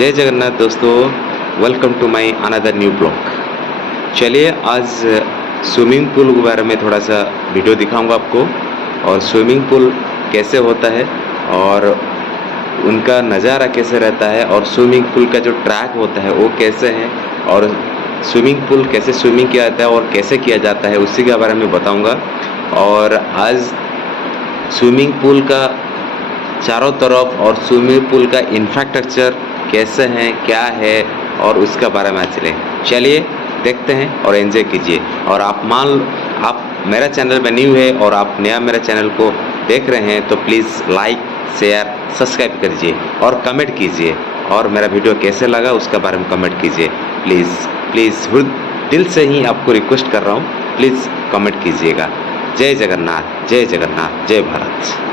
जय जगन्नाथ दोस्तों, welcome to my another new blog. चलिए आज स्विमिंग पूल के बारे में थोड़ा सा वीडियो दिखाऊंगा आपको, और स्विमिंग पूल कैसे होता है और उनका नज़ारा कैसे रहता है, और स्विमिंग पूल का जो ट्रैक होता है वो कैसे है, और स्विमिंग पूल कैसे स्विमिंग किया जाता है और कैसे किया जाता है उसी के बारे में बताऊंगा। और आज स्विमिंग पूल का चारों तरफ और स्विमिंग पूल का इंफ्रास्ट्रक्चर कैसे है, क्या है, और उसका बारे में चलिए देखते हैं और एंजॉय कीजिए। और आप मेरा चैनल में न्यू है और आप नया मेरे चैनल को देख रहे हैं तो प्लीज़ लाइक शेयर सब्सक्राइब कीजिए और कमेंट कीजिए, और मेरा वीडियो कैसे लगा उसका बारे में कमेंट कीजिए। प्लीज़ दिल से ही आपको रिक्वेस्ट कर रहा हूँ, प्लीज़ कमेंट कीजिएगा। जय जगन्नाथ, जय जगन्नाथ, जय भारत।